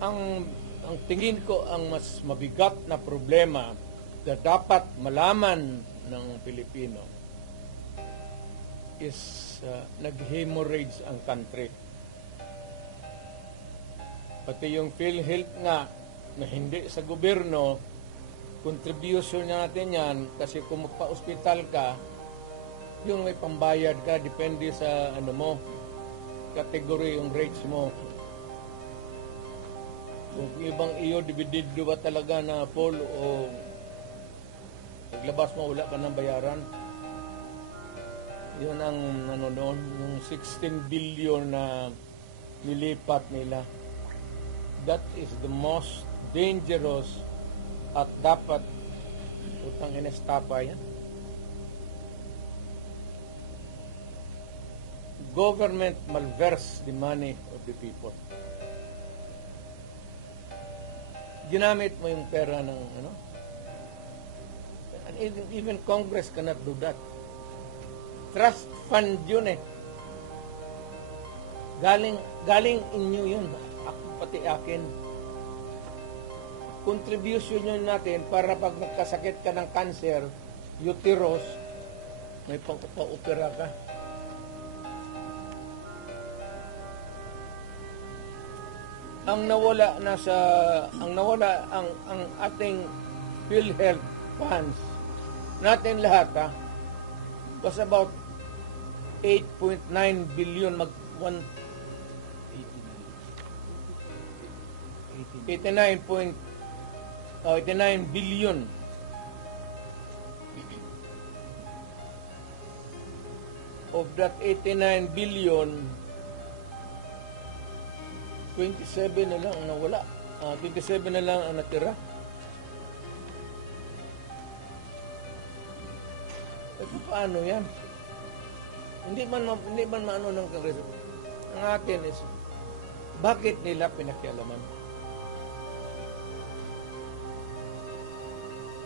ang tingin ko ang mas mabigat na problema na dapat malaman ng Pilipino is nag-hemorrhage ang country. Pati yung PhilHealth nga na hindi sa gobyerno, contribution natin yan kasi kung magpa-hospital ka, yung may pambayad ka, depende sa ano mo, category yung rates mo. Kung ibang iyo, dividido ba talaga na full o paglabas mo, wala ka ng bayaran. Yun ang ano noon, yung 16 billion na nilipat nila. That is the most dangerous at dapat utang inestapa yan. Government malverse the money of the people. Ginamit mo yung pera ng ano? And even Congress cannot do that. Trust fund yun eh. Galing inyo yun. Pati akin. Contribution yun natin para pag nagkasakit ka ng cancer, uterus, may pang-opera ka. Ang ating PhilHealth funds natin lahat was about 8.9 billion 89 billion. Of that 89 billion, 27 na lang ang nawala. 27 na lang ang natira. Paano yan? Hindi man maano ng Kongreso. Ang atin is, bakit nila pinakialaman?